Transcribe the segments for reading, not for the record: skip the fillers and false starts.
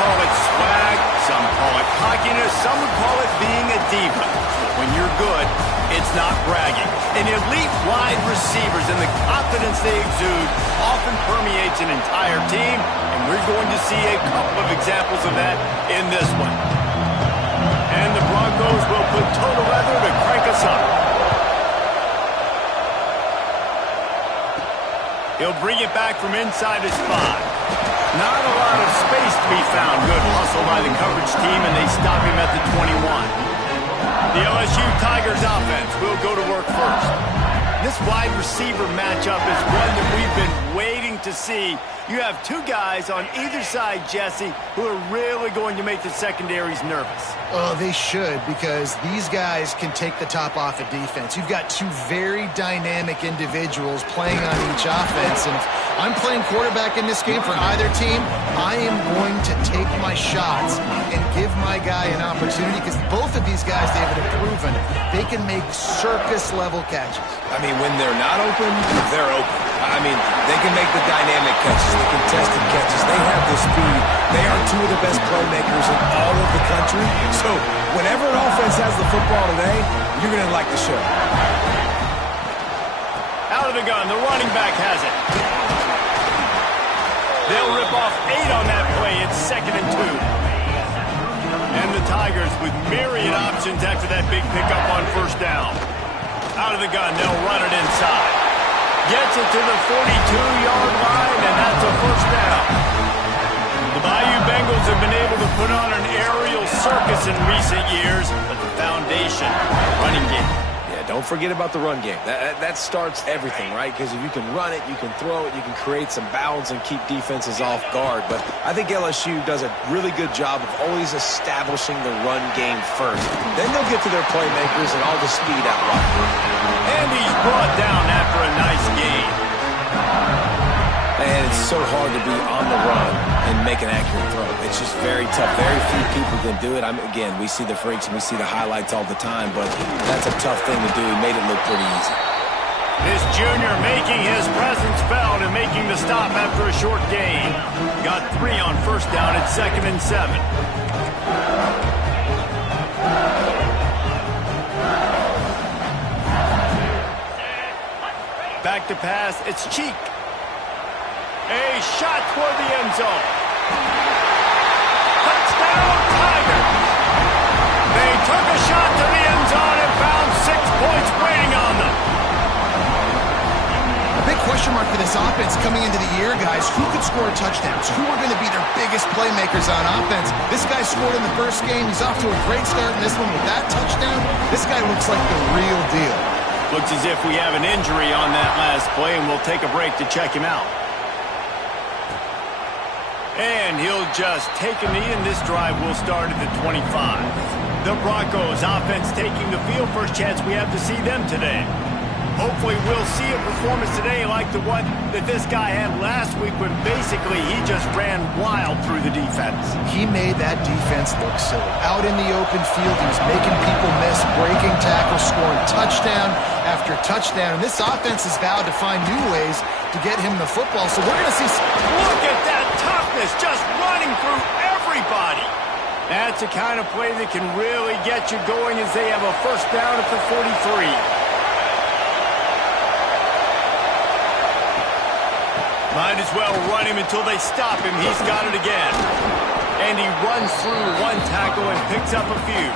call it swag, some call it cockiness, some would call it being a diva. But when you're good, it's not bragging. And elite wide receivers and the confidence they exude often permeates an entire team, and we're going to see a couple of examples of that in this one. And the Broncos will put total leather to crank us up. He'll bring it back from inside his 5. Not a lot of space to be found. Good hustle by the coverage team, and they stop him at the 21. The LSU Tigers offense will go to work first. This wide receiver matchup is one that we've been waiting to see. You have two guys on either side, Jesse, who are really going to make the secondaries nervous. Oh, they should, because these guys can take the top off of defense. You've got two very dynamic individuals playing on each offense, and if I'm playing quarterback in this game for either team, I am going to take my shots and give my guy an opportunity, because both of these guys, David, have proven they can make circus-level catches. I mean, when they're not open, they're open. I mean, they can make the dynamic catches, the contested catches. They have the speed. They are two of the best playmakers in all of the country. So whenever an offense has the football today, you're going to like the show. Out of the gun, the running back has it. They'll rip off 8 on that play. It's 2nd and 2. And the Tigers with myriad options after that big pickup on first down. Out of the gun, they'll run it inside. Gets it to the 42-yard line, and that's a first down. The Bayou Bengals have been able to put on an aerial circus in recent years, but the foundation, running game. Yeah, don't forget about the run game. That starts everything, right? Because if you can run it, you can throw it, you can create some balance and keep defenses off guard. But I think LSU does a really good job of always establishing the run game first. Then they'll get to their playmakers and all the speed out wide. And he's brought down after a nice gain. And it's so hard to be on the run and make an accurate throw. It's just very tough. Very few people can do it. Again, we see the freaks and we see the highlights all the time, but that's a tough thing to do. He made it look pretty easy. This junior making his presence felt and making the stop after a short gain. Got 3 on first down at 2nd and 7. Back to pass, it's Cheek. A shot toward the end zone. Touchdown, Tiger! They took a shot to the end zone and found 6 points waiting on them. A big question mark for this offense coming into the year, guys. Who could score touchdowns? Who are going to be their biggest playmakers on offense? This guy scored in the first game. He's off to a great start in this one with that touchdown. This guy looks like the real deal. Looks as if we have an injury on that last play, and we'll take a break to check him out. And he'll just take a knee, and this drive will start at the 25. The Broncos offense taking the field. First chance we have to see them today. Hopefully we'll see a performance today like the one that this guy had last week when basically he just ran wild through the defense. He made that defense look silly. Out in the open field, he was making people miss, breaking tackles, scoring touchdown after touchdown. And this offense has vowed to find new ways to get him the football. So we're going to see... Look at that toughness, just running through everybody. That's the kind of play that can really get you going as they have a first down at the 43. Might as well run him until they stop him. He's got it again. And he runs through one tackle and picks up a few.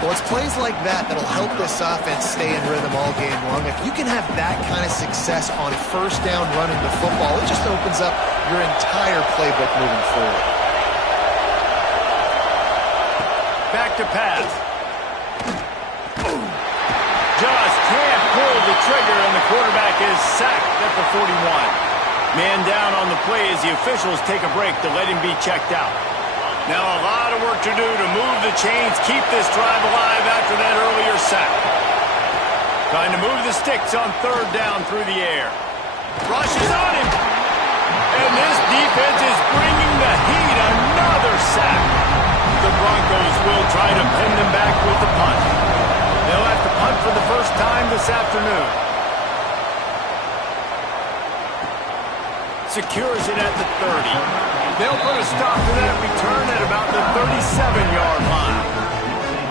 Well, it's plays like that that'll help this offense stay in rhythm all game long. If you can have that kind of success on first down running the football, it just opens up your entire playbook moving forward. Back to pass. Just can't pull the trigger, and the quarterback is sacked at the 41. Man down on the play as the officials take a break to let him be checked out. Now a lot of work to do to move the chains, keep this drive alive after that earlier sack. Trying to move the sticks on third down through the air. Rushes on him. And this defense is bringing the heat. Another sack. The Broncos will try to pin them back with the punt. They'll have to punt for the first time this afternoon. Secures it at the 30. They'll put a stop to that return at about the 37-yard line.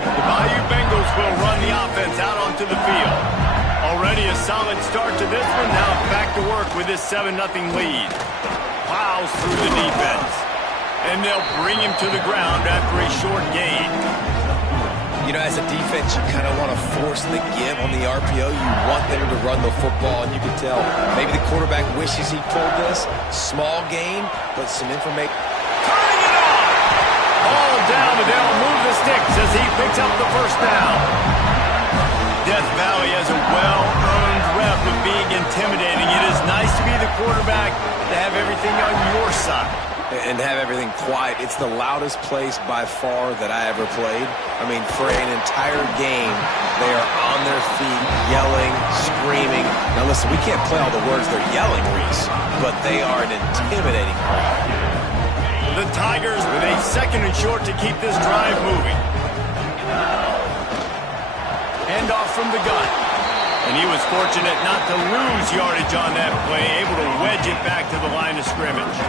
The Bayou Bengals will run the offense out onto the field. Already a solid start to this one. Now back to work with this 7-0 lead. Plows through the defense. And they'll bring him to the ground after a short gain. You know, as a defense, you kind of want to force the give on the RPO. You want them to run the football, and you can tell maybe the quarterback wishes he pulled this. Small gain, but some information. Turning it on! All down, but they'll move the sticks as he picks up the first down. Death Valley has a well-earned rep of being intimidating. It is nice to be the quarterback, to have everything on your side. And have everything quiet. It's the loudest place by far that I ever played. I mean, for an entire game, they are on their feet, yelling, screaming. Now listen, we can't play all the words they're yelling, Reese, but they are an intimidating crowd. The Tigers with a 2nd and short to keep this drive moving. Hand off from the gun. And he was fortunate not to lose yardage on that play, able to wedge it back to the line of scrimmage.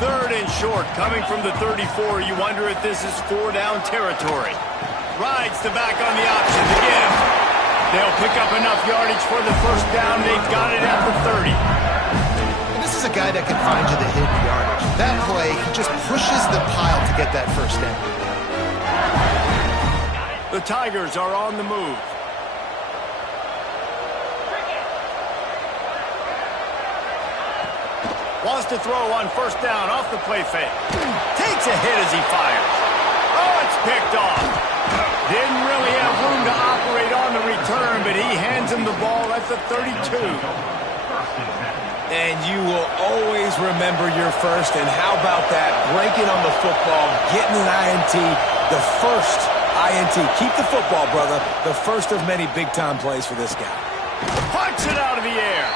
3rd and short, coming from the 34. You wonder if this is 4-down territory. Rides the back on the option again. They'll pick up enough yardage for the first down. They've got it at the 30. And this is a guy that can find you the hidden yardage. That play, he just pushes the pile to get that first down. The Tigers are on the move. Wants to throw on first down off the play fake. Takes a hit as he fires. Oh, it's picked off. Didn't really have room to operate on the return, but he hands him the ball at the 32. And you will always remember your first. And how about that? Breaking on the football, getting an INT, the first INT. Keep the football, brother. The first of many big-time plays for this guy. Punch it out of the air.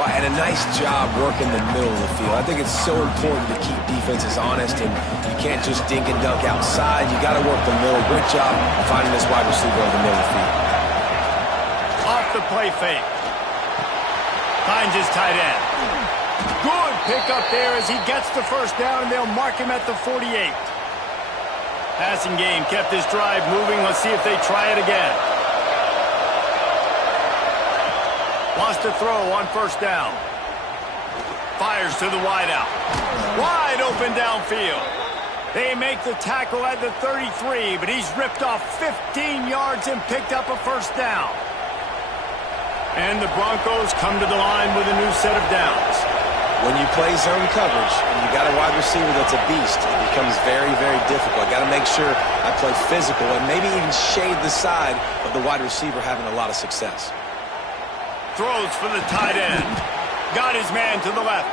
And a nice job working the middle of the field. I think it's so important to keep defenses honest, and you can't just dink and dunk outside. You got to work the middle. Great job finding this wide receiver over the middle of the field. Off the play fake. Finds his tight end. Good pickup there as he gets the first down, and they'll mark him at the 48. Passing game kept this drive moving. Let's see if they try it again. Wants to throw on first down. Fires to the wideout. Wide open downfield. They make the tackle at the 33, but he's ripped off 15 yards and picked up a first down. And the Broncos come to the line with a new set of downs. When you play zone coverage and you got a wide receiver that's a beast, it becomes very, very difficult. Got to make sure I play physical and maybe even shade the side of the wide receiver having a lot of success. Throws for the tight end. Got his man to the left.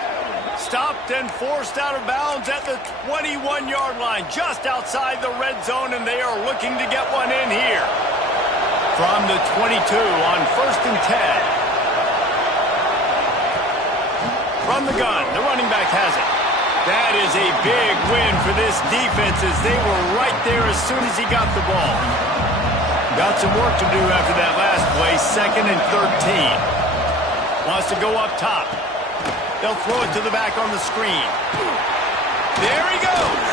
Stopped and forced out of bounds at the 21-yard line, just outside the red zone, and they are looking to get one in here. From the 22 on 1st and 10. From the gun, the running back has it. That is a big win for this defense as they were right there as soon as he got the ball. Got some work to do after that last play, 2nd and 13. Wants to go up top. They'll throw it to the back on the screen. There he goes.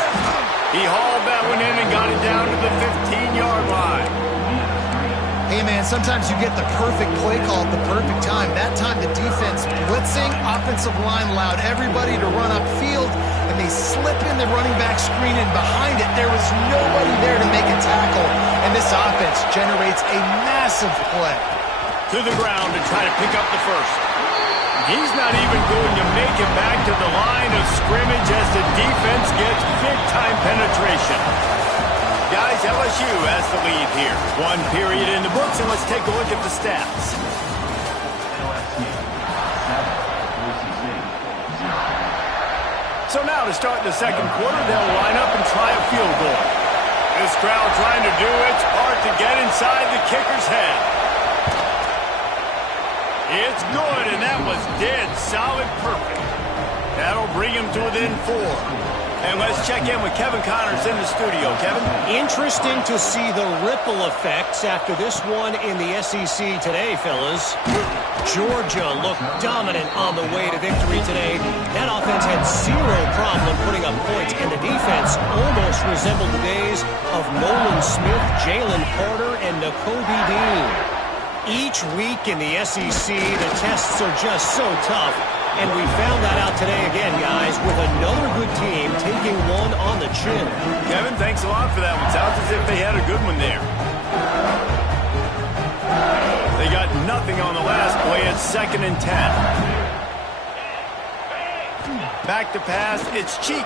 He hauled that one in and got it down to the 15-yard line. Hey, man, sometimes you get the perfect play call at the perfect time. That time the defense blitzing, offensive line allowed everybody to run upfield, and they slip in the running back screen, and behind it there was nobody there to make a tackle, and this offense generates a massive play. To the ground to try to pick up the first. He's not even going to make it back to the line of scrimmage as the defense gets big-time penetration. Guys, LSU has the lead here. 1 period in the books, and let's take a look at the stats. So now to start the second quarter, they'll line up and try a field goal. This crowd trying to do its part to get inside the kicker's head. It's good, and that was dead solid perfect. That'll bring him to within 4. And let's check in with Kevin Connors in the studio. Kevin? Interesting to see the ripple effects after this one in the SEC today, fellas. Georgia looked dominant on the way to victory today. That offense had zero problem putting up points, and the defense almost resembled the days of Nolan Smith, Jalen Carter, and Nakobe Dean. Each week in the SEC, the tests are just so tough. And we found that out today again, guys, with another good team taking one on the chin. Kevin, thanks a lot for that one. Sounds as if they had a good one there. They got nothing on the last play. It's 2nd and 10. Back to pass. It's Cheek.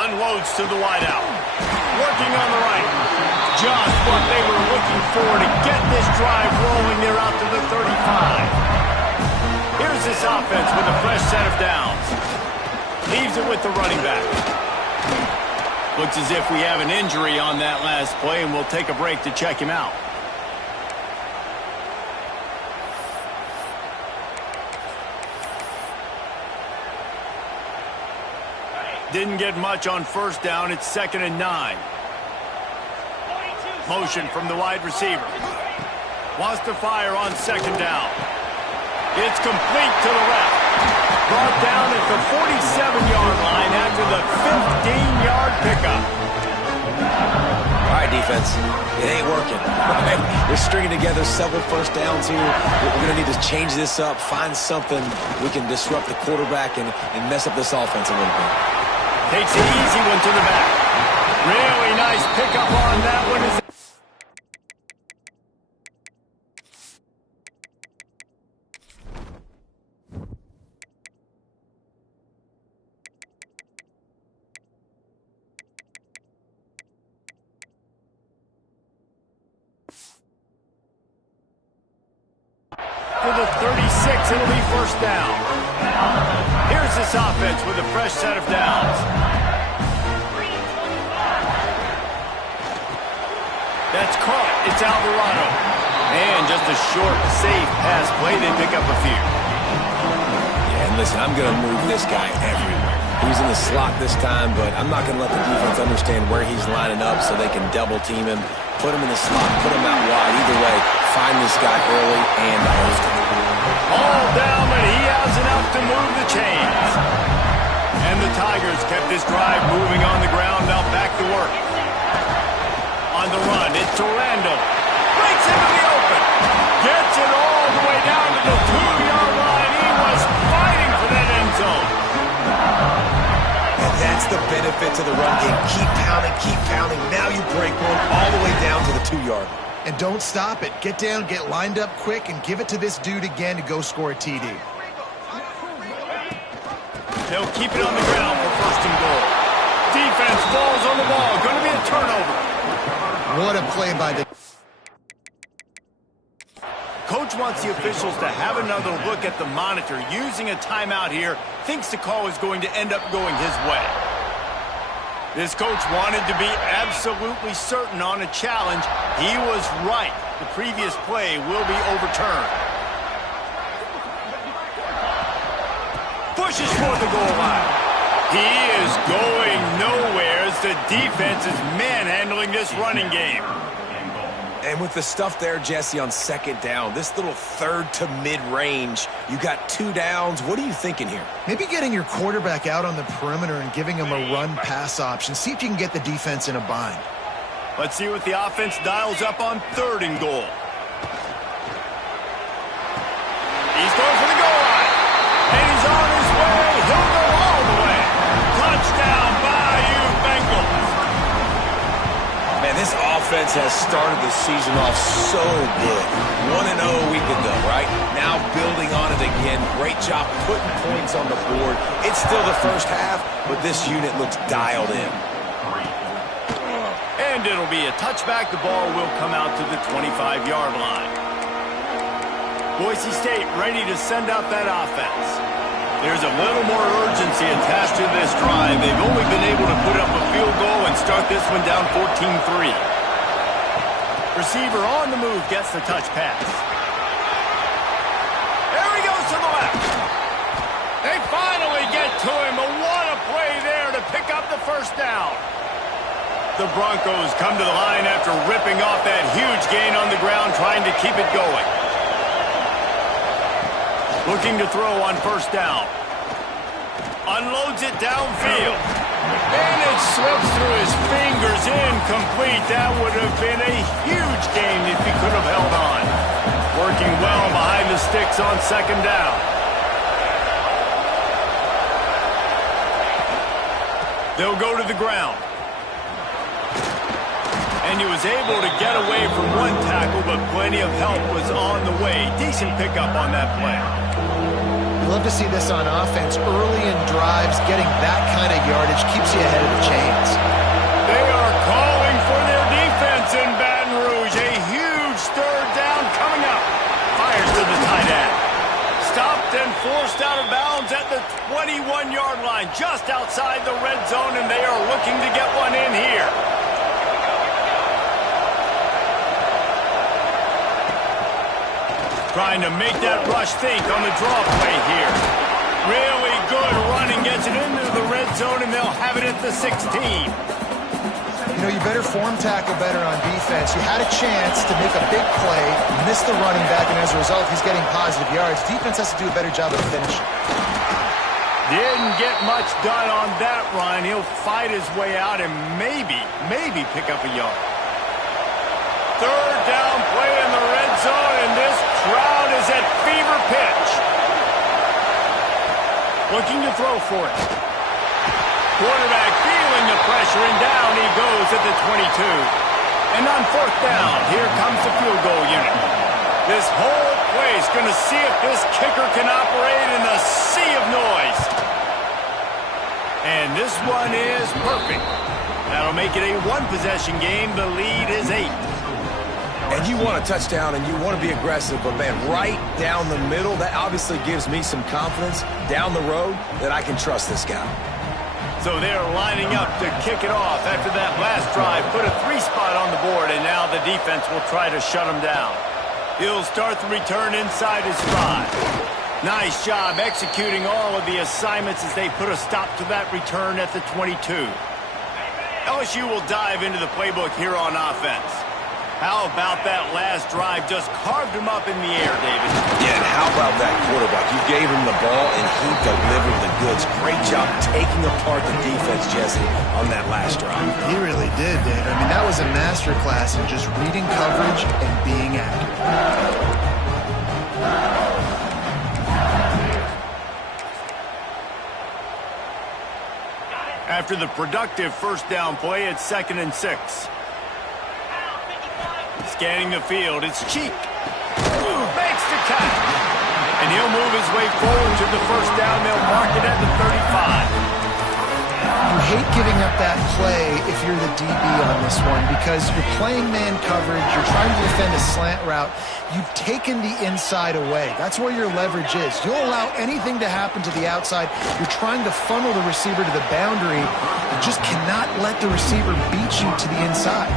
Unloads to the wideout. Working on the right. Just what they were looking for to get this drive rolling. They're out to the 35. Here's this offense with a fresh set of downs. Leaves it with the running back. Looks as if we have an injury on that last play, and we'll take a break to check him out. Didn't get much on first down. It's 2nd and 9. Motion from the wide receiver. Wants to fire on 2nd down. It's complete to the left. Brought down at the 47-yard line after the 15-yard pickup. All right, defense. It ain't working. We're stringing together several first downs here. We're going to need to change this up, find something we can disrupt the quarterback and mess up this offense a little bit. Takes an easy one to the back. Really nice pickup on that one. To the 36, it'll be first down. Here's this offense with a fresh set of downs. That's caught. It's Alvarado. And just a short, safe pass play. They pick up a few. Yeah, and listen, I'm going to move this guy everywhere. He's in the slot this time, but I'm not going to let the defense understand where he's lining up so they can double team him, put him in the slot, put him out wide. Either way, find this guy early and often. All down, but he has enough to move the chains. And the Tigers kept this drive moving on the ground. Now back to work. On the run, it's to Randall. Breaks into the open. Gets it all the way down to the 2-yard line. He was fighting for that end zone. And that's the benefit to the run game. Keep pounding, keep pounding. Now you break one all the way down to the 2-yard line. And don't stop it. Get down, get lined up quick, and give it to this dude again to go score a TD. They'll keep it on the ground for 1st and goal. Defense falls on the ball. Going to be a turnover. What a play by the... Coach wants the officials to have another look at the monitor. Using a timeout here, thinks the call is going to end up going his way. This coach wanted to be absolutely certain on a challenge. He was right. The previous play will be overturned. Pushes for the goal line. He is going nowhere as the defense is manhandling this running game. And with the stuff there, Jesse, on 2nd down, this little 3rd to mid-range, you got 2 downs. What are you thinking here? Maybe getting your quarterback out on the perimeter and giving him a run-pass option. See if you can get the defense in a bind. Let's see what the offense dials up on 3rd and goal. He's going for the goal line. And he's on his way. He'll go all the way. Touchdown, Bayou Bengals. Man, this offense has started the season off so good. 1-0 a week ago, right? Now building on it again. Great job putting points on the board. It's still the first half, but this unit looks dialed in. And it'll be a touchback. The ball will come out to the 25-yard line. Boise State ready to send out that offense. There's a little more urgency attached to this drive. They've only been able to put up a field goal and start this one down 14-3. Receiver on the move gets the touch pass. There he goes to the left. They finally get to him, but what a play there to pick down. The Broncos come to the line after ripping off that huge gain on the ground, trying to keep it going. Looking to throw on first down. Unloads it downfield. And it slips through his fingers, incomplete. That would have been a huge gain if he could have held on. Working well behind the sticks on second down. They'll go to the ground. And he was able to get away from one tackle, but plenty of help was on the way. Decent pickup on that play. You love to see this on offense. Early in drives, getting that kind of yardage keeps you ahead of the chains. They are calling for their defense in Baton Rouge. A huge third down coming up. Fires to the tight end. Stopped and forced out of bounds at the 21-yard line, just outside the red zone, and they are looking to get one in here. Trying to make that rush think on the draw play here. Really good running, gets it into the red zone, and they'll have it at the 16. You know, you better form tackle better on defense. You had a chance to make a big play, missed the running back, and as a result, he's getting positive yards. Defense has to do a better job of finishing. Didn't get much done on that run. He'll fight his way out and maybe pick up a yard. Third down play in the red zone, and this crowd is at fever pitch. Looking to throw for it. Quarterback feeling the pressure, and down he goes at the 22. And on fourth down, here comes the field goal unit. This whole play is going to see if this kicker can operate in the sea of noise. And this one is perfect. That'll make it a one-possession game. The lead is 8. And you want a touchdown and you want to be aggressive, but man, right down the middle, that obviously gives me some confidence down the road that I can trust this guy. So they're lining up to kick it off after that last drive. Put a 3-spot on the board, and now the defense will try to shut him down. He'll start the return inside his 5. Nice job executing all of the assignments as they put a stop to that return at the 22. LSU will dive into the playbook here on offense. How about that last drive? Just carved him up in the air, David. Yeah, and how about that quarterback? You gave him the ball, and he delivered the goods. Great job taking apart the defense, Jesse, on that last drive. He really did, Dave. I mean, that was a masterclass in just reading coverage and being accurate. After the productive first down play, it's 2nd and 6. Scanning the field, it's Cheek. Makes the catch. And he'll move his way forward to the first down. They'll mark it at the 35. You hate giving up that play if you're the DB on this one because you're playing man coverage, you're trying to defend a slant route. You've taken the inside away. That's where your leverage is. You'll allow anything to happen to the outside. You're trying to funnel the receiver to the boundary. You just cannot let the receiver beat you to the inside.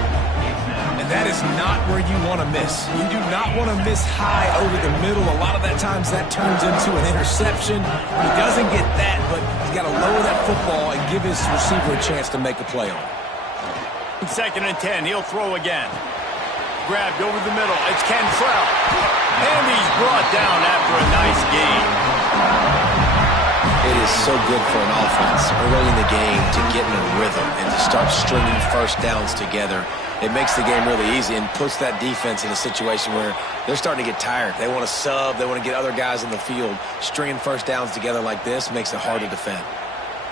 And that is not where you want to miss. You do not want to miss high over the middle. A lot of that times that turns into an interception. He doesn't get that, but he's got to lower that football and give his receiver a chance to make a play on it. 2nd and 10, he'll throw again. Grabbed over the middle, it's Cantrell. And he's brought down after a nice gain. It is so good for an offense early in the game to get in a rhythm and to start stringing first downs together. It makes the game really easy and puts that defense in a situation where they're starting to get tired. They want to sub. They want to get other guys in the field. Stringing first downs together like this makes it hard to defend.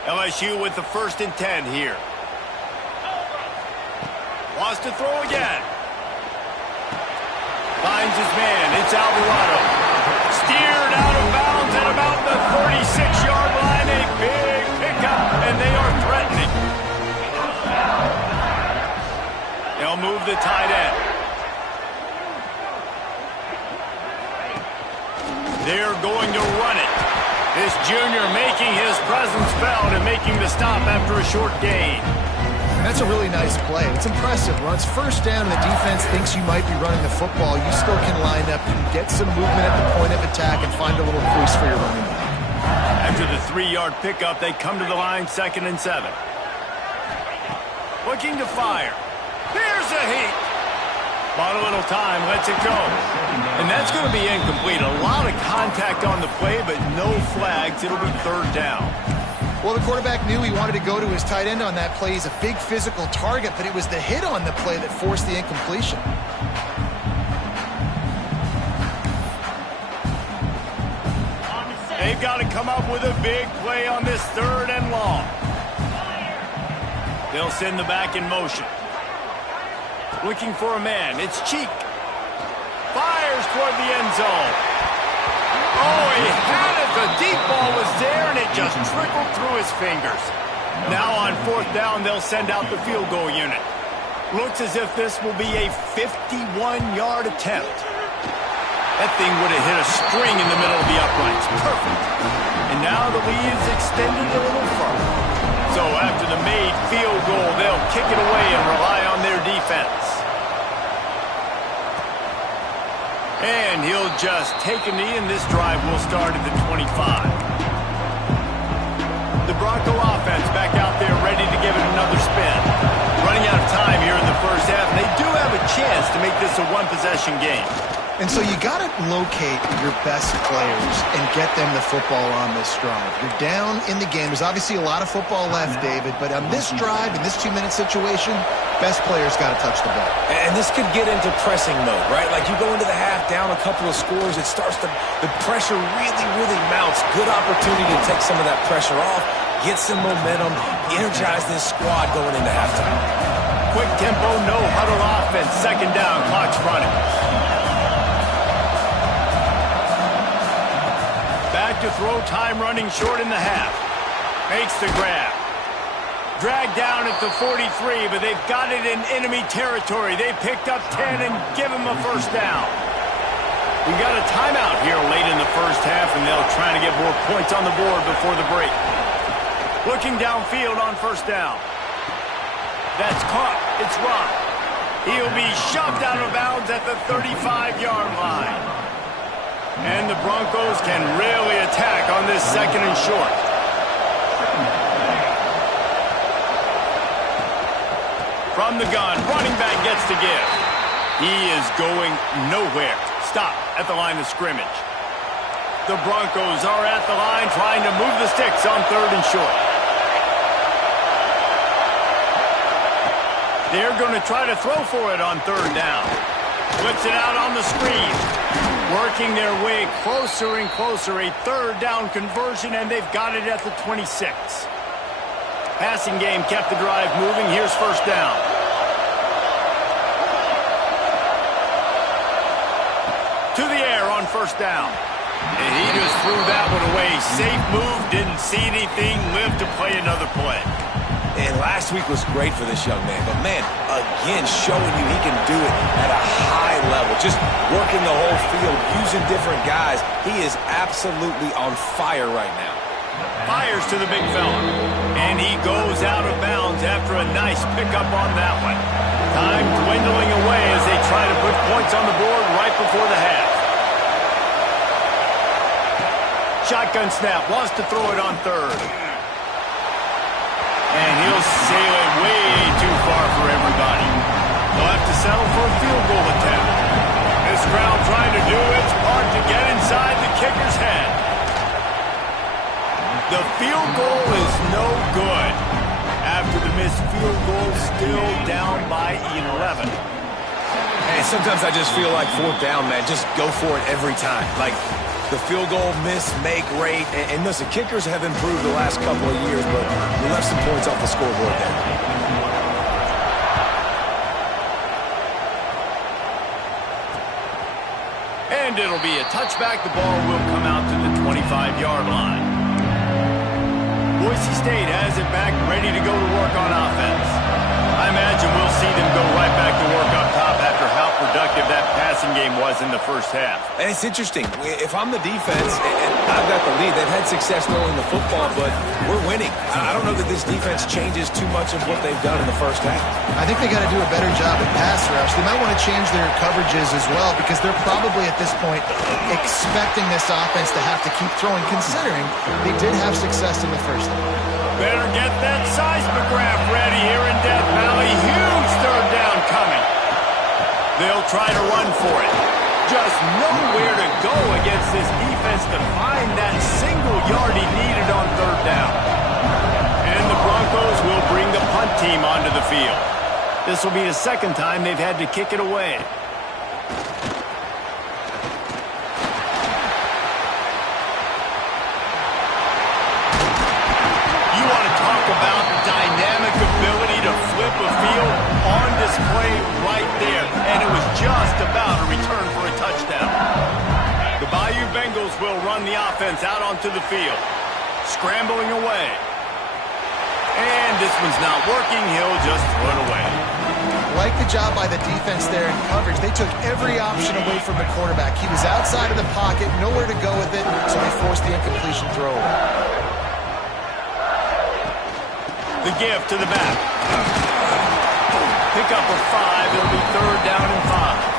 LSU with the 1st and 10 here. Wants to throw again. Finds his man. It's Alvarado. Steered out of bounds at about the 36-yard line. A big pickup, and they are threatening. They'll move the tight end. They're going to run it. This junior making his presence felt and making the stop after a short gain. That's a really nice play. It's impressive. Once first down and the defense thinks you might be running the football, you still can line up, you can get some movement at the point of attack and find a little crease for your running back. After the 3-yard pickup, they come to the line 2nd and 7. Looking to fire. Here's a heat. Bought a little time, lets it go. And that's going to be incomplete. A lot of contact on the play, but no flags. It'll be third down. Well, the quarterback knew he wanted to go to his tight end on that play. He's a big physical target, but it was the hit on the play that forced the incompletion. They've got to come up with a big play on this third and long. They'll send the back in motion. Looking for a man. It's Cheek. Fires toward the end zone. Oh, he had it. The deep ball was there, and it just trickled through his fingers. Now on fourth down, they'll send out the field goal unit. Looks as if this will be a 51-yard attempt. That thing would have hit a string in the middle of the uprights. Perfect. And now the lead is extended a little further. So after the made field goal, they'll kick it away and rely on their defense. And he'll just take a knee, and this drive will start at the 25. The Bronco offense back out there ready to give it another spin. Running out of time here in the first half, and they do have a chance to make this a one-possession game. And so you got to locate your best players and get them the football on this drive. You're down in the game. There's obviously a lot of football left, David, but on this drive, in this 2-minute situation, best players got to touch the ball. And this could get into pressing mode, right? Like you go into the half, down a couple of scores, it starts to, the pressure really mounts. Good opportunity to take some of that pressure off, get some momentum, energize this squad going into halftime. Quick tempo, no huddle offense. Second down, clock's running. Back to throw, time running short in the half. Makes the grab. Dragged down at the 43, but they've got it in enemy territory. They picked up 10 and give him a first down. We've got a timeout here late in the first half, and they'll try to get more points on the board before the break. Looking downfield on first down. That's caught. It's Rock. He'll be shoved out of bounds at the 35-yard line. And the Broncos can really attack on this second and short. From the gun, running back gets to give. He is going nowhere. Stop at the line of scrimmage. The Broncos are at the line trying to move the sticks on third and short. They're going to try to throw for it on third down. Flips it out on the screen. Working their way closer and closer. A third down conversion, and they've got it at the 26. Passing game kept the drive moving. Here's first down. To the air on first down. And he just threw that one away. Safe move, didn't see anything, lived to play another play. And last week was great for this young man. But, man, again, showing you he can do it at a high level. Just working the whole field, using different guys. He is absolutely on fire right now. Fires to the big fella. And he goes out of bounds after a nice pickup on that one. Time dwindling away as they try to put points on the board right before the half. Shotgun snap, wants to throw it on third. And he'll sail it way too far for everybody. They'll have to settle for a field goal attempt. This crowd trying to do its part to get inside the kicker's head. The field goal is no good. After the missed field goal, still down by 11. Hey, sometimes I just feel like fourth down, man. Just go for it every time. Like, the field goal miss, make rate. And listen, kickers have improved the last couple of years, but we left some points off the scoreboard there. And it'll be a touchback. The ball will come out to the 25-yard line. Boise State has it back, ready to go to work on offense. I imagine we'll see them go right back to work up top after how productive that passing game was in the first half. And it's interesting. If I'm the defense and I've got the lead, they've had success throwing the football, but we're winning. I don't know that this defense changes too much of what they've done in the first half. I think they got to do a better job at pass rush. They might want to change their coverages as well because they're probably at this point expecting this offense to have to keep throwing, considering they did have success in the first half. Better get that seismograph ready here in Death Valley. try to run for it. Just nowhere to go against this defense to find that single yard he needed on third down. And the Broncos will bring the punt team onto the field. This will be the second time they've had to kick it away. You want to talk about dynamic ability to flip a field on display right there. And it was just about a return for a touchdown. The Bayou Bengals will run the offense out onto the field. Scrambling away. And this one's not working. He'll just throw it away. Like the job by the defense there in coverage. They took every option away from the quarterback. He was outside of the pocket, nowhere to go with it, so they forced the incompletion throw away. The give to the back. Pick up a 5. It'll be third down and 5.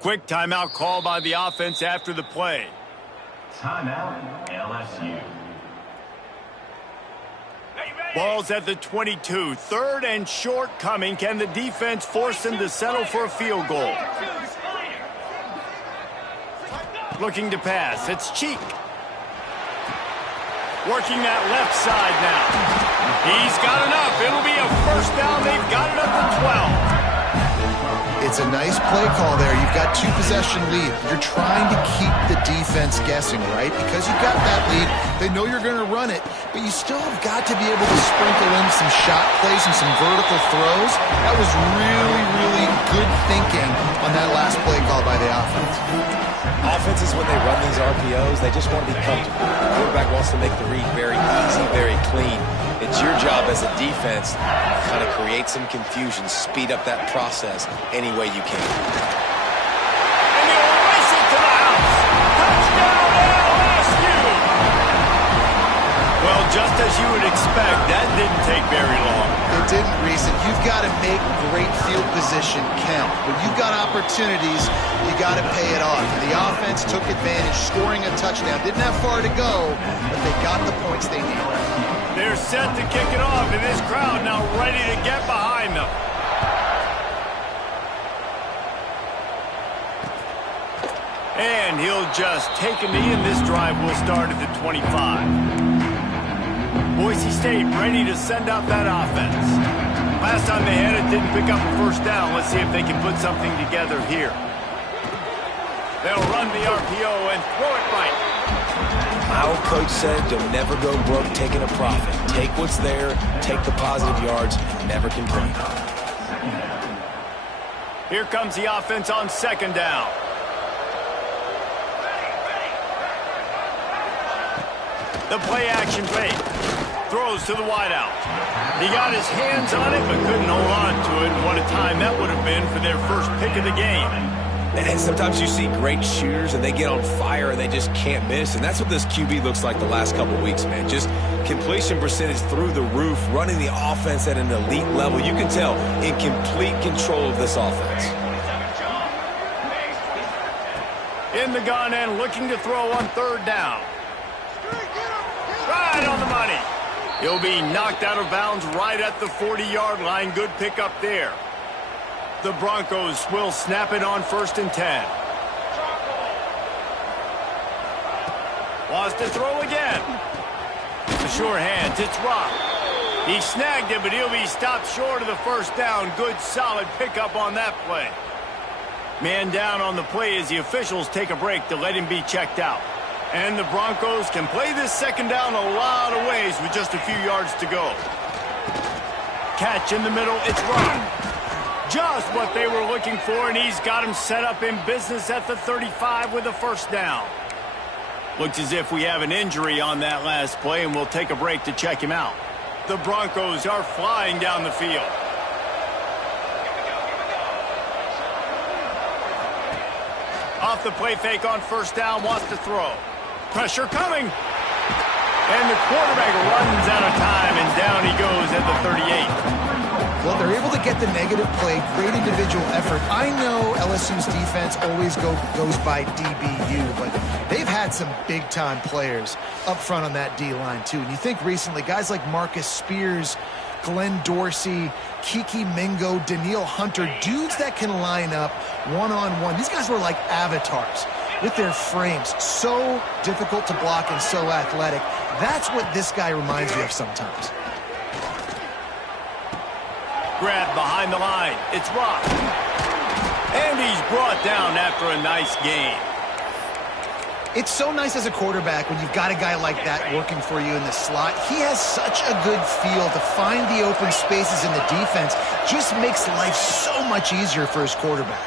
Quick timeout call by the offense after the play. Timeout, LSU. Ball's at the 22. Third and short coming. Can the defense force them to settle for a field goal? Looking to pass. It's Cheek. Working that left side now. He's got enough. It'll be a first down. They've got it up to 12. It's a nice play call there. You've got 2-possession lead. You're trying to keep the defense guessing, right? Because you've got that lead. They know you're going to run it, but you still have got to be able to sprinkle in some shot plays and some vertical throws. That was really, really good thinking on that last play call by the offense. Offenses, when they run these RPOs, they just want to be comfortable. The quarterback wants to make the read very easy, very clean. It's your job as a defense to kind of create some confusion, speed up that process any way you can. And he'll race it to the house. Touchdown, LSU! Well, just as you would expect, that didn't take very long. It didn't, Reese, and you've got to make great field position count. When you've got opportunities, you got to pay it off. And the offense took advantage, scoring a touchdown. Didn't have far to go, but they got the points they needed. They're set to kick it off, and this crowd now ready to get behind them. And he'll just take a knee, and this drive will start at the 25. Boise State ready to send out that offense. Last time they had it, didn't pick up a first down. Let's see if they can put something together here. They'll run the RPO and throw it right. My old coach said you'll never go broke taking a profit. Take what's there, take the positive yards, and never complain. Here comes the offense on second down. The play action fake. Throws to the wideout. He got his hands on it, but couldn't hold on to it. And what a time that would have been for their first pick of the game. And sometimes you see great shooters, and they get on fire, and they just can't miss. And that's what this QB looks like the last couple of weeks, man. Just completion percentage through the roof, running the offense at an elite level. You can tell in complete control of this offense. In the gun and looking to throw on third down. Right on the money. He'll be knocked out of bounds right at the 40-yard line. Good pickup there. The Broncos will snap it on 1st and 10. Wants to throw again. The sure hands. It's Rock. He snagged it, but he'll be stopped short of the first down. Good, solid pickup on that play. Man down on the play as the officials take a break to let him be checked out. And the Broncos can play this second down a lot of ways with just a few yards to go. Catch in the middle, it's Rock. Just what they were looking for, and he's got him set up in business at the 35 with a first down. Looks as if we have an injury on that last play, and we'll take a break to check him out. The Broncos are flying down the field. Off the play fake on first down, wants to throw. Pressure coming. And the quarterback runs out of time, and down he goes at the 38. Well, they're able to get the negative play, great individual effort. I know LSU's defense always goes by DBU, but they've had some big-time players up front on that D-line, too. And you think recently, guys like Marcus Spears, Glenn Dorsey, Kiki Mingo, Daniil Hunter, dudes that can line up one-on-one. These guys were like avatars with their frames. So difficult to block and so athletic. That's what this guy reminds me of sometimes. Grab behind the line. It's Rock. And he's brought down after a nice gain. It's so nice as a quarterback when you've got a guy like that working for you in the slot. He has such a good feel to find the open spaces in the defense. Just makes life so much easier for his quarterback.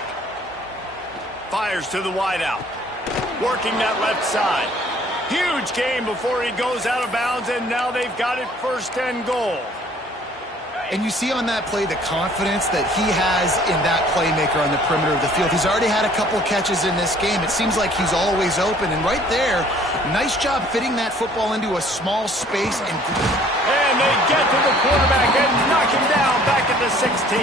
Fires to the wideout. Working that left side. Huge gain before he goes out of bounds, and now they've got it 1st and goal. And you see on that play the confidence that he has in that playmaker on the perimeter of the field. He's already had a couple of catches in this game. It seems like he's always open. And right there, nice job fitting that football into a small space. And they get to the quarterback and knock him down back at the 16.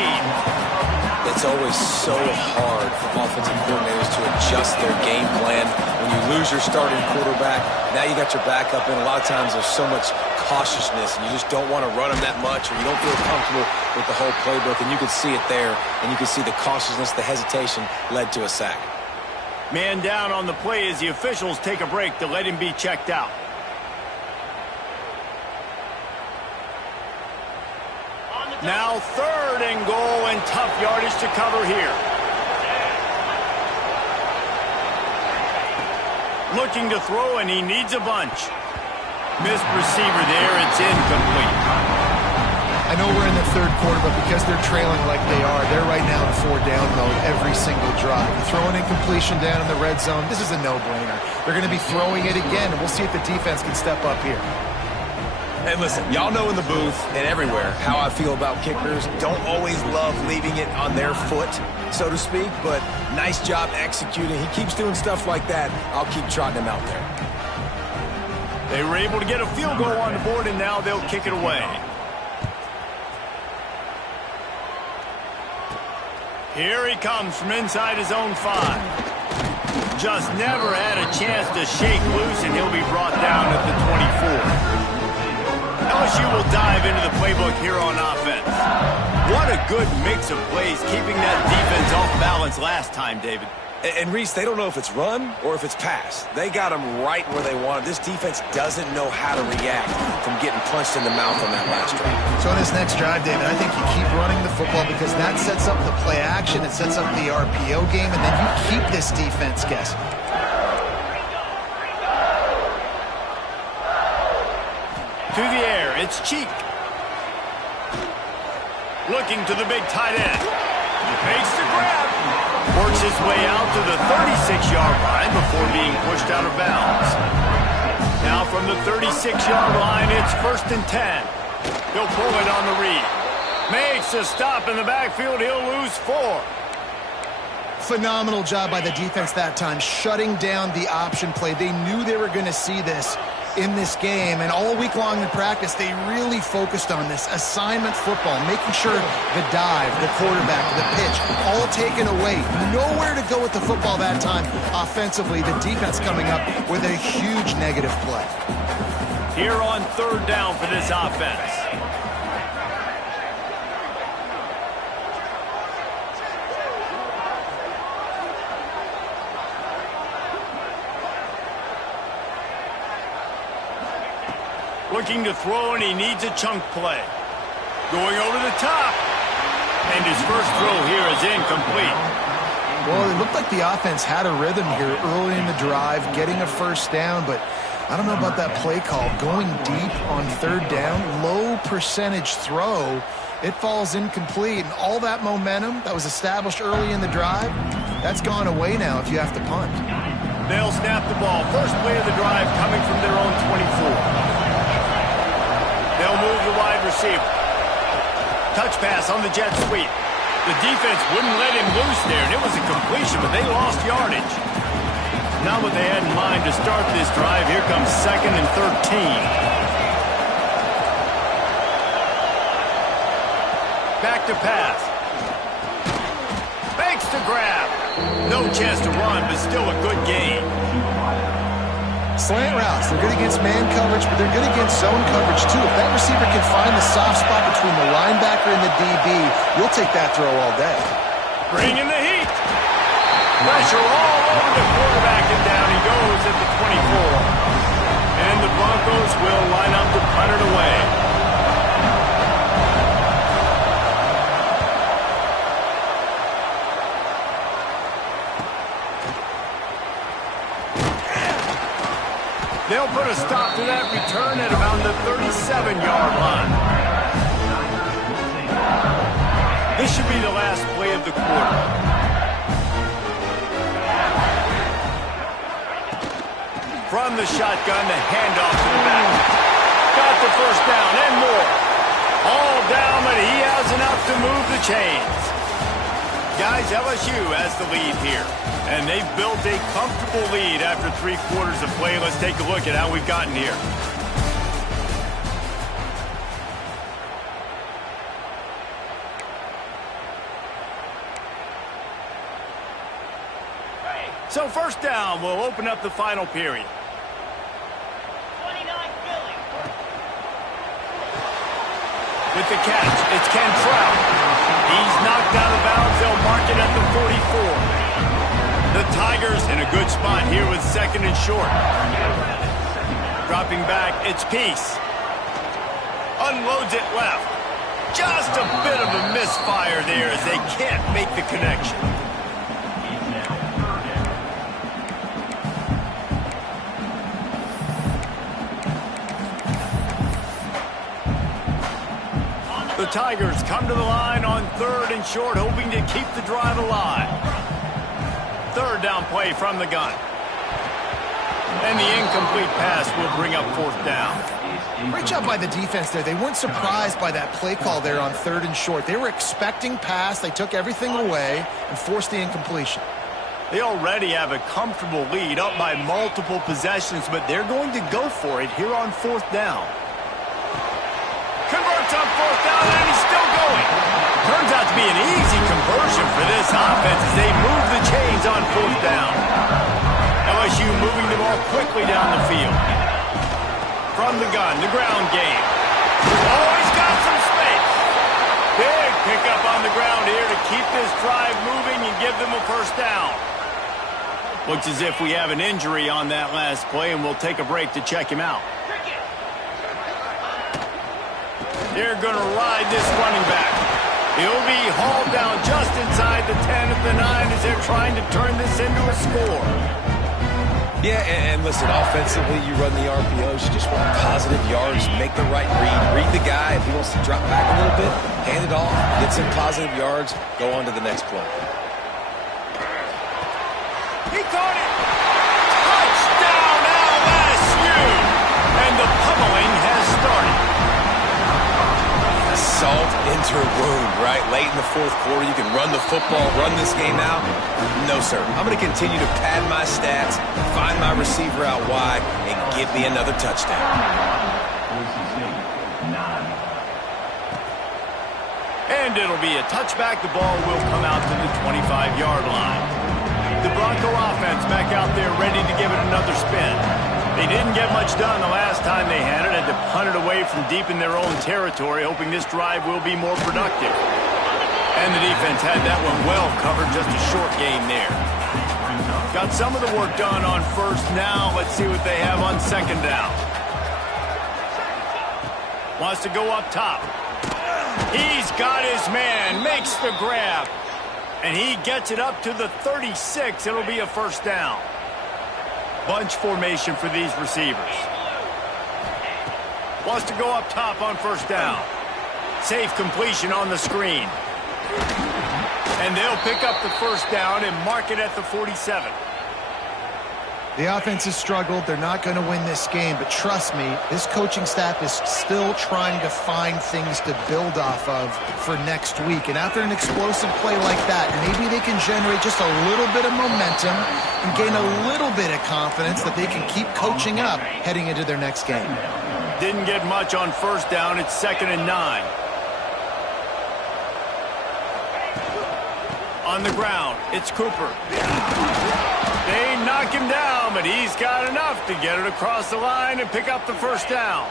It's always so hard for offensive coordinators to adjust their game plan. When you lose your starting quarterback, now you got your backup in. A lot of times there's so much cautiousness, and you just don't want to run them that much, or you don't feel comfortable with the whole playbook, and you can see it there, and you can see the cautiousness, the hesitation led to a sack. Man down on the play as the officials take a break to let him be checked out. Now 3rd and goal, and tough yardage to cover here. Looking to throw, and he needs a bunch. Missed receiver there. It's incomplete. I know we're in the 3rd quarter, but because they're trailing like they are, they're right now in 4-down mode every single drive. You throw an incompletion down in the red zone, this is a no-brainer. They're going to be throwing it again, and we'll see if the defense can step up here. And listen, y'all know in the booth and everywhere how I feel about kickers. Don't always love leaving it on their foot, so to speak, but nice job executing. He keeps doing stuff like that. I'll keep trotting him out there. They were able to get a field goal on the board, and now they'll kick it away. Here he comes from inside his own 5. Just never had a chance to shake loose, and he'll be brought down at the 24. LSU will dive into the playbook here on offense. What a good mix of plays, keeping that defense off balance last time, David. And Reese, they don't know if it's run or if it's pass. They got them right where they want it. This defense doesn't know how to react from getting punched in the mouth on that last drive. So in this next drive, David, I think you keep running the football because that sets up the play action, it sets up the RPO game, and then you keep this defense guessing. To the air, it's Cheek. Looking to the big tight end. Makes the grab. Works his way out to the 36-yard line before being pushed out of bounds. Now from the 36-yard line, it's 1st and 10. He'll pull it on the read. Makes a stop in the backfield. He'll lose 4. Phenomenal job by the defense that time, shutting down the option play. They knew they were going to see this in this game, and all week long in practice, they really focused on this assignment football, making sure the dive, the quarterback, the pitch, all taken away. Nowhere to go with the football that time offensively. The defense coming up with a huge negative play. Here on 3rd down for this offense. Looking to throw, and he needs a chunk play. Going over the top. And his first throw here is incomplete. Well, it looked like the offense had a rhythm here early in the drive, getting a first down, but I don't know about that play call. Going deep on 3rd down, low percentage throw, it falls incomplete. And all that momentum that was established early in the drive, that's gone away now if you have to punt. They'll snap the ball. First play of the drive coming from their own 24. They'll move the wide receiver. Touch pass on the jet sweep. The defense wouldn't let him loose there, and it was a completion, but they lost yardage. Not what they had in mind to start this drive. Here comes 2nd and 13. Back to pass. Fakes to grab. No chance to run, but still a good game. Slant routes, they're good against man coverage, but they're good against zone coverage too. If that receiver can find the soft spot between the linebacker and the DB, you'll take that throw all day. Bringing the heat. Pressure all over the quarterback, and down he goes at the 24. And the Broncos will line up to punt it away. They'll put a stop to that return at about the 37-yard line. This should be the last play of the quarter. From the shotgun, the handoff to the back. Got the first down and more. All down, but he has enough to move the chains. Guys, LSU has the lead here. And they've built a comfortable lead after 3 quarters of play. Let's take a look at how we've gotten here. So 1st down will open up the final period. 29 Philly. With the catch, it's Cantrell. He's knocked out of bounds. They'll mark it at the 44. The Tigers in a good spot here with 2nd and short. Dropping back, it's Peace. Unloads it left. Just a bit of a misfire there as they can't make the connection. The Tigers come to the line on 3rd and short, hoping to keep the drive alive. 3rd down play from the gun. And the incomplete pass will bring up 4th down. Great job by the defense there. They weren't surprised by that play call there on 3rd and short. They were expecting pass. They took everything away and forced the incompletion. They already have a comfortable lead up by multiple possessions, but they're going to go for it here on 4th down. Converts on 4th down, and he's still going. Turns out to be an easy conversion for this quickly down the field. From the gun, the ground game. Oh, he's got some space. Big pickup on the ground here to keep this drive moving and give them a first down. Looks as if we have an injury on that last play, and we'll take a break to check him out. They're going to ride this running back. He'll be hauled down just inside the 10 at the 9 as they're trying to turn this into a score. Yeah, and listen, offensively, you run the RPOs, you just want positive yards, make the right read the guy. If he wants to drop back a little bit, hand it off, get some positive yards, go on to the next play. He caught it! Touchdown LSU! And the pummeling has started. Salt into a wound, right? Late in the fourth quarter, you can run the football, run this game out. No, sir. I'm going to continue to pad my stats, find my receiver out wide, and give me another touchdown. And it'll be a touchback. The ball will come out to the 25-yard line. The Bronco offense back out there ready to give it another spin. They didn't get much done the last time they had it to punt it away from deep in their own territory, hoping this drive will be more productive. And the defense had that one well covered, just a short game there. Got some of the work done on first. Now let's see what they have on second down. Wants to go up top. He's got his man, makes the grab. And he gets it up to the 36. It'll be a first down. Bunch formation for these receivers. Wants to go up top on first down. Safe completion on the screen. And they'll pick up the first down and mark it at the 47. The offense has struggled. They're not going to win this game, but trust me, this coaching staff is still trying to find things to build off of for next week. And after an explosive play like that, maybe they can generate just a little bit of momentum and gain a little bit of confidence that they can keep coaching up heading into their next game. Didn't get much on first down. It's 2nd and 9. On the ground, it's Cooper. They knock him down, but he's got enough to get it across the line and pick up the first down.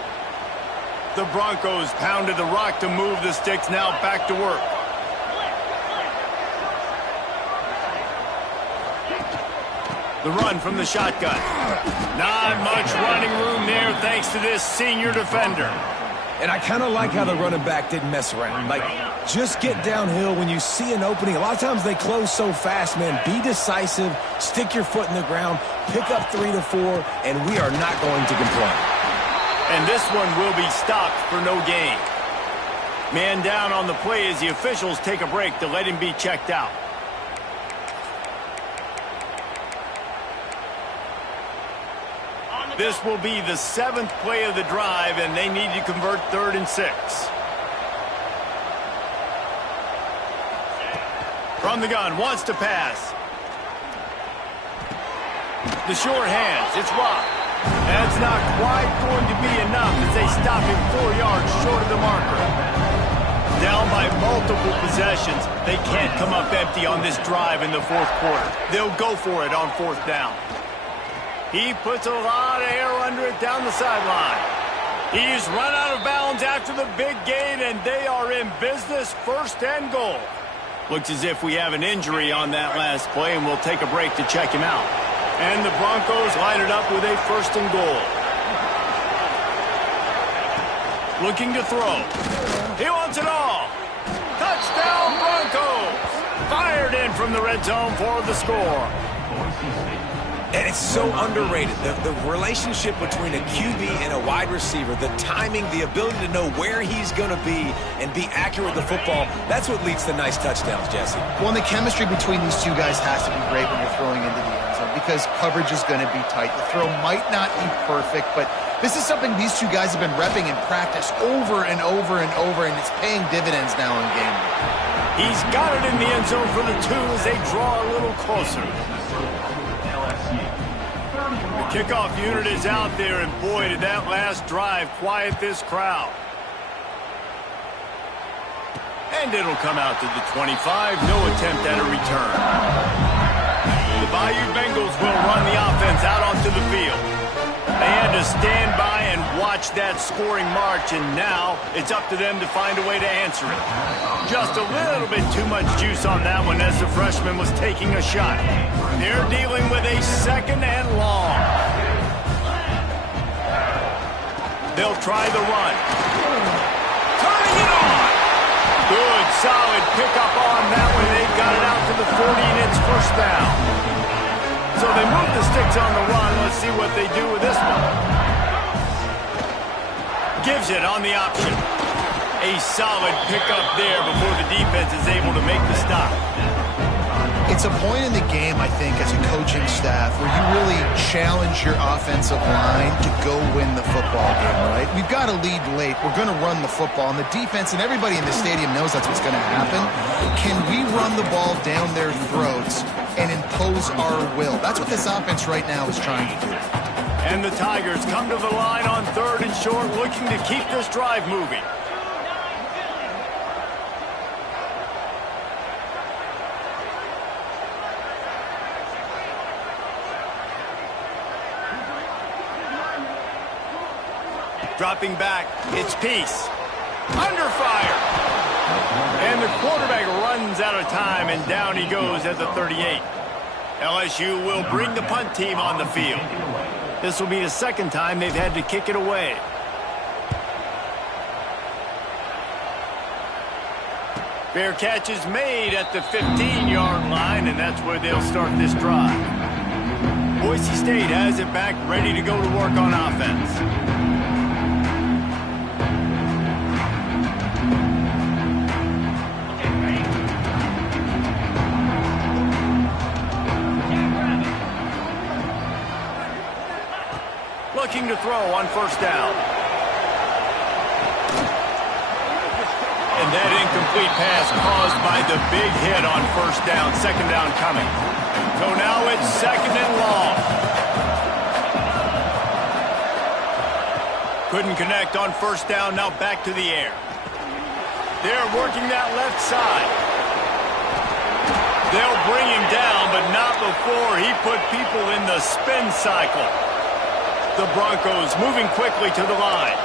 The Broncos pounded the rock to move the sticks, now back to work. The run from the shotgun. Not much running room there thanks to this senior defender. And I kind of like how the running back didn't mess around. Like, just get downhill when you see an opening. A lot of times they close so fast, man. Be decisive, stick your foot in the ground, pick up 3 to 4, and we are not going to complain. And this one will be stopped for no gain. Man down on the play as the officials take a break to let him be checked out. This will be the 7th play of the drive, and they need to convert 3rd and 6. From the gun, wants to pass. The short hands, it's Rock. That's not quite going to be enough as they stop him 4 yards short of the marker. Down by multiple possessions, they can't come up empty on this drive in the 4th quarter. They'll go for it on 4th down. He puts a lot of air under it down the sideline. He's run out of bounds after the big gain, and they are in business, 1st and goal. Looks as if we have an injury on that last play, and we'll take a break to check him out. And the Broncos line it up with a 1st and goal. Looking to throw. He wants it all. Touchdown, Broncos! Fired in from the red zone for the score. And it's so underrated. The relationship between a QB and a wide receiver, the timing, the ability to know where he's going to be and be accurate with the football, that's what leads to nice touchdowns, Jesse. Well, and the chemistry between these two guys has to be great when you're throwing into the end zone because coverage is going to be tight. The throw might not be perfect, but this is something these two guys have been repping in practice over and over and over, and it's paying dividends now in game. He's got it in the end zone for the 2 as they draw a little closer. The kickoff unit is out there, and boy, did that last drive quiet this crowd. And it'll come out to the 25. No attempt at a return. The Bayou Bengals will run the offense offense out onto the field. They had to stand by and watch that scoring march, and now it's up to them to find a way to answer it. Just a little bit too much juice on that one as the freshman was taking a shot. They're dealing with a 2nd and long. They'll try the run. Turning it on. Good, solid pickup on that one. They got it out to the 40, and it's first down. So they move the sticks on the run. Let's see what they do with this one. Gives it on the option. A solid pickup there before the defense is able to make the stop. It's a point in the game, I think, as a coaching staff where you really challenge your offensive line to go win the football game, right? We've got to lead late. We're going to run the football, and the defense and everybody in the stadium knows that's what's going to happen. Can we run the ball down their throats and impose our will? That's what this offense right now is trying to do. And the Tigers come to the line on 3rd and short, looking to keep this drive moving. Dropping back, it's Peace. Under fire. And the quarterback runs out of time, and down he goes at the 38. LSU will bring the punt team on the field. This will be the 2nd time they've had to kick it away. Fair catch is made at the 15-yard line, and that's where they'll start this drive. Boise State has it back, ready to go to work on offense. Looking to throw on first down. And that incomplete pass caused by the big hit on first down. 2nd down coming. So now it's 2nd and long. Couldn't connect on first down. Now back to the air. They're working that left side. They'll bring him down, but not before he put people in the spin cycle. The Broncos moving quickly to the line.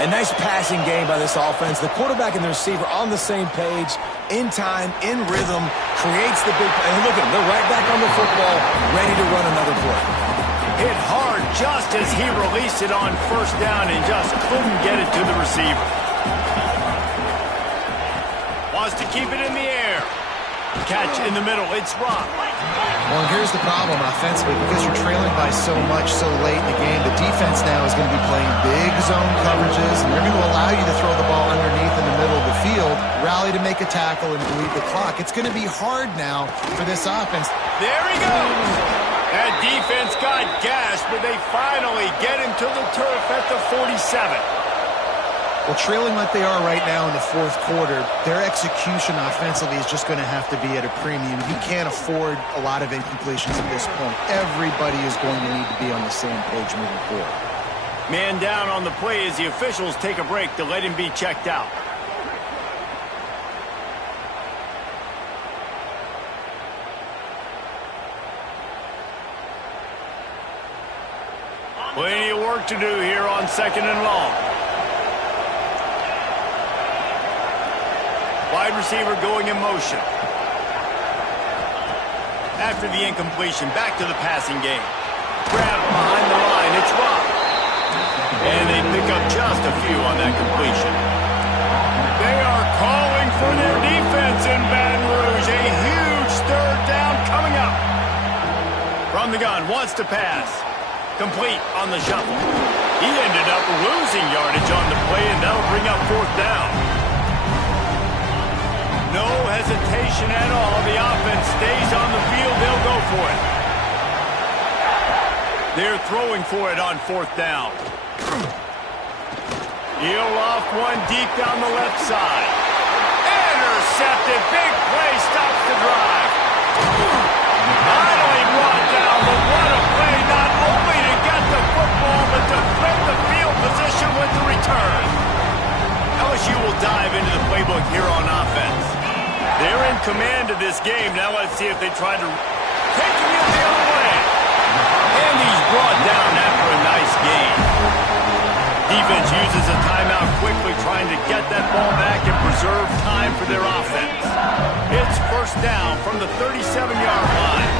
A nice passing game by this offense. The quarterback and the receiver on the same page, in time, in rhythm, creates the big play. And look at them, they're right back on the football, ready to run another play. Hit hard just as he released it on first down and just couldn't get it to the receiver. Wants to keep it in the air. Catch in the middle, it's Rock. Well, and here's the problem offensively. Because you're trailing by so much so late in the game, the defense now is going to be playing big zone coverages, and they're going to allow you to throw the ball underneath in the middle of the field, rally to make a tackle, and bleed the clock. It's going to be hard now for this offense. There he goes. That defense got gashed, but they finally get him to the turf at the 47. Well, trailing like they are right now in the 4th quarter, their execution offensively is just going to have to be at a premium. You can't afford a lot of incompletions at this point. Everybody is going to need to be on the same page moving forward. Man down on the play as the officials take a break to let him be checked out. Plenty of work to do here on 2nd and long. Wide receiver going in motion. After the incompletion, back to the passing game. Grab behind the line, it's Rock. And they pick up just a few on that completion. They are calling for their defense in Baton Rouge. A huge 3rd down coming up. From the gun, wants to pass. Complete on the shuffle. He ended up losing yardage on the play, and that'll bring up 4th down. No hesitation at all. The offense stays on the field. They'll go for it. They're throwing for it on 4th down. Heel off one deep down the left side. Intercepted. Big play stops the drive. Not only brought down, but what a play. Not only to get the football, but to flip the field position with the return. LSU will dive into the playbook here on offense. They're in command of this game. Now let's see if they try to taking it the other way. And brought down after a nice gain. Defense uses a timeout quickly, trying to get that ball back and preserve time for their offense. It's first down from the 37-yard line.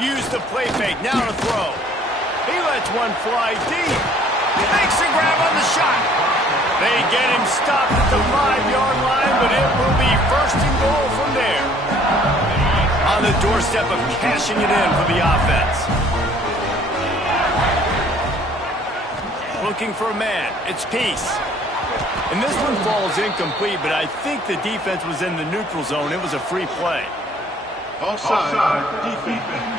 Use the play fake, now to throw. He lets one fly deep. He makes the grab on the shot. They get him stopped at the 5-yard line, but it will be first and goal from there. On the doorstep of cashing it in for the offense. Looking for a man. It's Peace. And this one falls incomplete, but I think the defense was in the neutral zone. It was a free play. Offside, defense.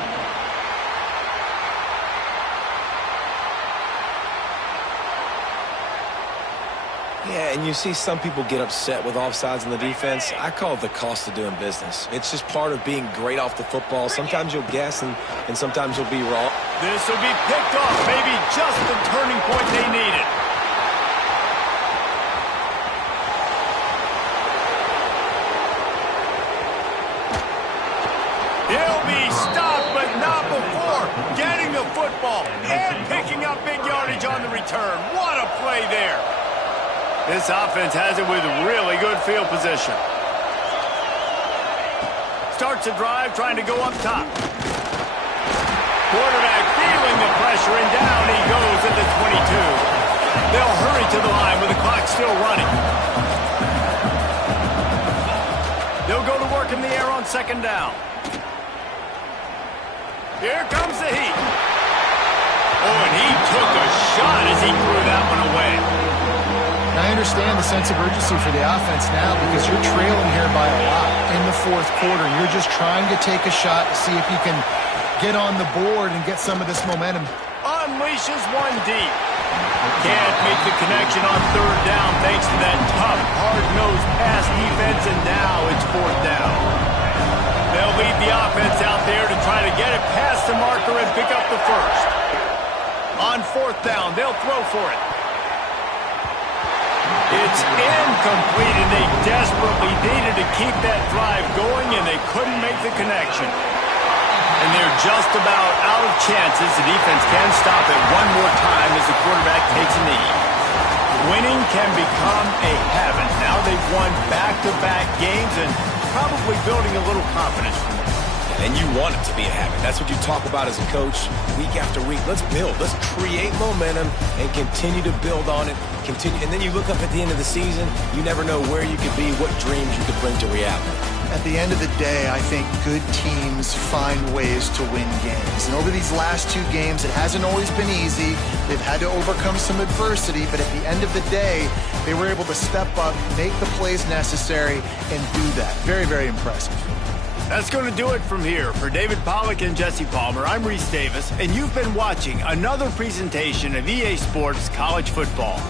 Yeah, and you see some people get upset with offsides in the defense. I call it the cost of doing business. It's just part of being great off the football. Sometimes you'll guess, and sometimes you'll be wrong. This will be picked off, maybe just the turning point they needed. He'll be stopped, but not before getting the football and picking up big yardage on the return. What a play there. This offense has it with really good field position. Starts a drive, trying to go up top. Quarterback feeling the pressure, and down he goes at the 22. They'll hurry to the line with the clock still running. They'll go to work in the air on second down. Here comes the heat. Oh, and he took a shot as he threw that one away. I understand the sense of urgency for the offense now because you're trailing here by a lot in the fourth quarter. You're just trying to take a shot to see if you can get on the board and get some of this momentum. Unleashes one deep. Can't make the connection on third down thanks to that tough, hard-nosed pass defense, and now it's fourth down. They'll lead the offense out there to try to get it past the marker and pick up the first. On fourth down, they'll throw for it. It's incomplete, and they desperately needed to keep that drive going, and they couldn't make the connection. And they're just about out of chances. The defense can stop it one more time as the quarterback takes a knee. Winning can become a habit. Now they've won back-to-back games and probably building a little confidence from it. And you want it to be a habit. That's what you talk about as a coach week after week. Let's build. Let's create momentum and continue to build on it. Continue, and then you look up at the end of the season, you never know where you could be, what dreams you could bring to reality. At the end of the day, I think good teams find ways to win games. And over these last two games, it hasn't always been easy. They've had to overcome some adversity, but at the end of the day, they were able to step up, make the plays necessary, and do that. Very, very impressive. That's going to do it from here. For David Pollack and Jesse Palmer, I'm Reese Davis, and you've been watching another presentation of EA Sports College Football.